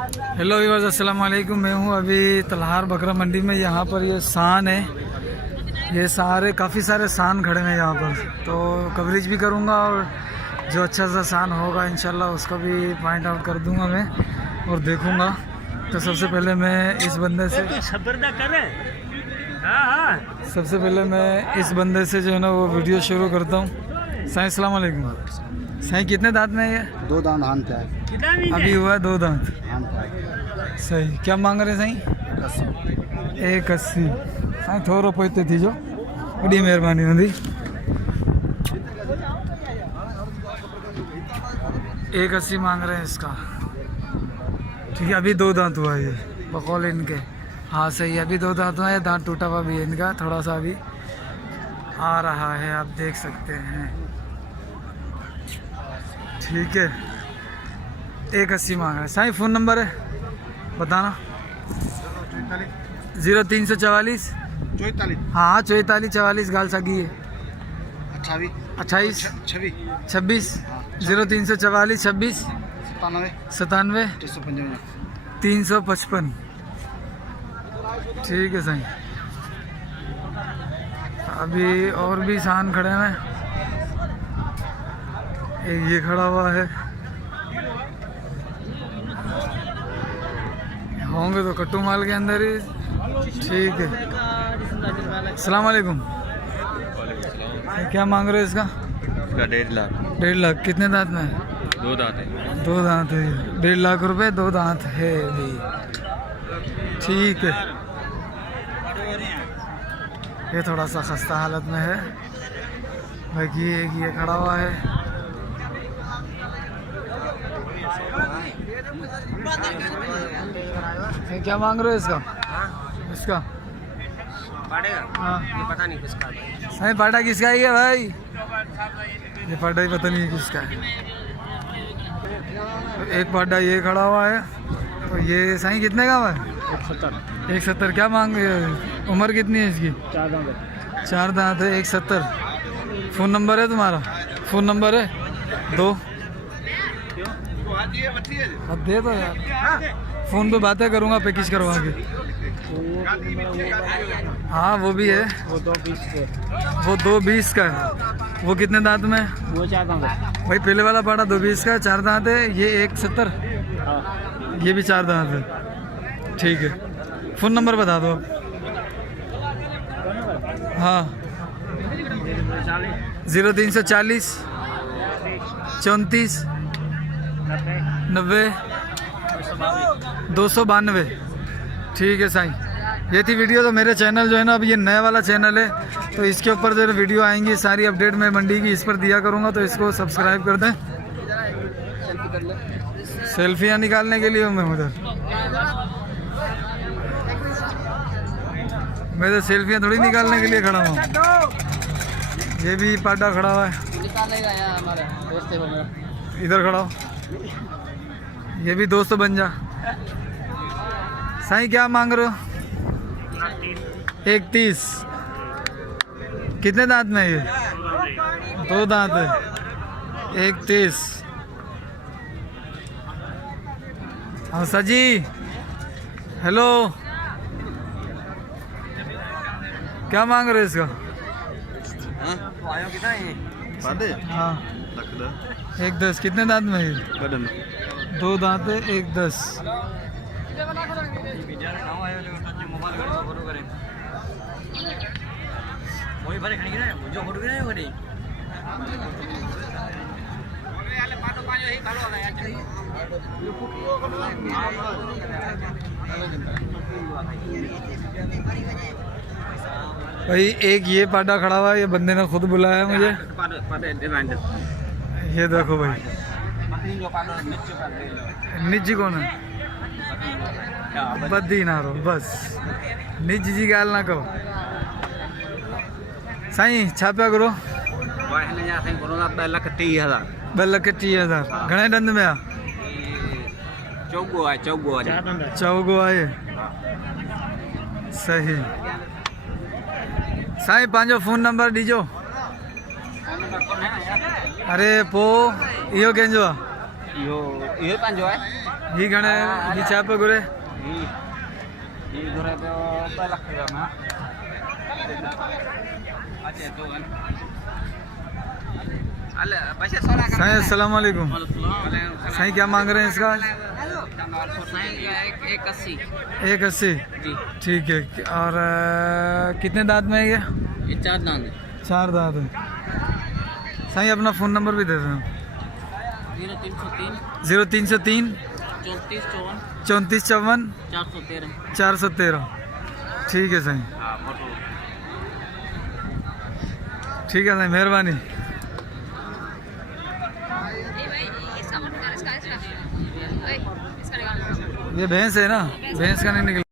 Hello viewers, अस्सलाम वालेकुम। मैं हूँ अभी तलहार बकरा मंडी में। यहाँ पर ये सान है, ये काफ़ी सारे सान खड़े हैं यहाँ पर, तो कवरेज भी करूँगा और जो अच्छा सा सान होगा इंशाल्लाह उसका भी पॉइंट आउट कर दूँगा मैं और देखूँगा। तो सबसे पहले मैं इस बंदे से जो है ना वो वीडियो शुरू करता हूँ। साईं अस्सलाम वालेकुम। साईं कितने दांत में है ये? 2 दांत हाथ पे है। अभी हुआ है 2 दांत। सही। क्या मांग रहे साईं? 180। साईं थोरो पोइते थी जो बड़ी मेहरबानी होंगी। 180 मांग रहे हैं इसका। ठीक है, अभी 2 दांत हुआ है ये बकौल इनके। हाँ सही है, अभी 2 दांत हुआ है। दांत टूटा हुआ भी है इनका, थोड़ा सा अभी आ रहा है, आप देख सकते हैं। ठीक है, 180 मांग रहे हैं। साईं फ़ोन नंबर है बताना। 0344 हाँ 44 44 गाल सागी है 28 26 0344 26 97 355। ठीक है साईं। अभी और भी सान खड़े हैं। एक ये खड़ा हुआ है, होंगे तो कट्टू माल के अंदर ही। ठीक है, अस्सलाम वालेकुम। क्या मांग रहे हो इसका? 1.5 लाख। 1.5 लाख। कितने दांत में है? 2 दांत है। 2 दांत है। 1.5 लाख रुपए, 2 दांत है भी। ठीक है, ये थोड़ा सा खस्ता हालत में है। बाकी एक ये खड़ा हुआ है। क्या मांग रहे हो इसका? इसका हाँ, ये पता नहीं किसका है। नहीं पाटा किसका है ये भाई? ये पाटा ही पता नहीं किसका है। तो एक पाटा ये खड़ा हुआ है। तो ये साईं कितने का है? 170। क्या मांग रहे हो? उम्र कितनी है इसकी? 4 दांत है। 170। फ़ोन नंबर है तुम्हारा? फ़ोन नंबर है 2? अब दे दो यार, फ़ोन पे बातें करूँगा पैकेज करवा के। हाँ वो भी है। वो 220 का है। वो कितने दांत में? वो 4 दांत है भाई पहले वाला पाड़ा 220 का 4 दांत है। ये 170। ये भी 4 दांत है। ठीक है, फ़ोन नंबर बता दो। हाँ 0340 34 90 292। ठीक है साईं। ये थी वीडियो। तो मेरे चैनल जो है ना, अब ये नया वाला चैनल है, तो इसके ऊपर जो वीडियो आएंगी सारी अपडेट मैं मंडी की इस पर दिया करूँगा, तो इसको सब्सक्राइब कर दें। सेल्फियाँ निकालने के लिए मैं उधर, मैं तो सेल्फियाँ थोड़ी निकालने के लिए खड़ा हूँ। ये भी पाटा खड़ा हुआ है, इधर खड़ा हो। ये भी दोस्त बन जा। साईं क्या मांग रहे हो? 130। कितने दांत में है ये? 2 दांत है। 130। हाँ सजी, हेलो। क्या मांग रहे हो इसका? हाँ 110। कितने दांत में है? 2 दांत है। 110। भाई एक ये पाटा खड़ा हुआ है, ये बंदे ने खुद बुलाया मुझे। ये देखो भाई, निजी कौन है? बद्दी ना रो बस, निजी जी गाल ना कहो। साईं छापा करो। 2 लाख 30,000। घणे दंद में आ? चौगो आहे। सही। साईं पंहिंजो फ़ोन नंबर ॾिजो। अरे पो इहो कंहिंजो आहे? इहो पंहिंजो आहे। ही घणे ही चाप गुरे ये घरे पे पहला खरीदा ना अच्छा तो अल्ले पैसे 16 कर साईं अस्सलाम वालेकुम साईं क्या मांग रहे हैं इसका एक 80 180 जी ठीक है और कितने दांत में है ये ये 4 दांत 4 दांत है साईं अपना फ़ोन नंबर भी दे दें 0303 0303 34 54 34 54 413 413 ठीक है साईं हाँ मोटो ठीक है साईं मेहरबानी ये भैंस है ना भैंस का नहीं निकल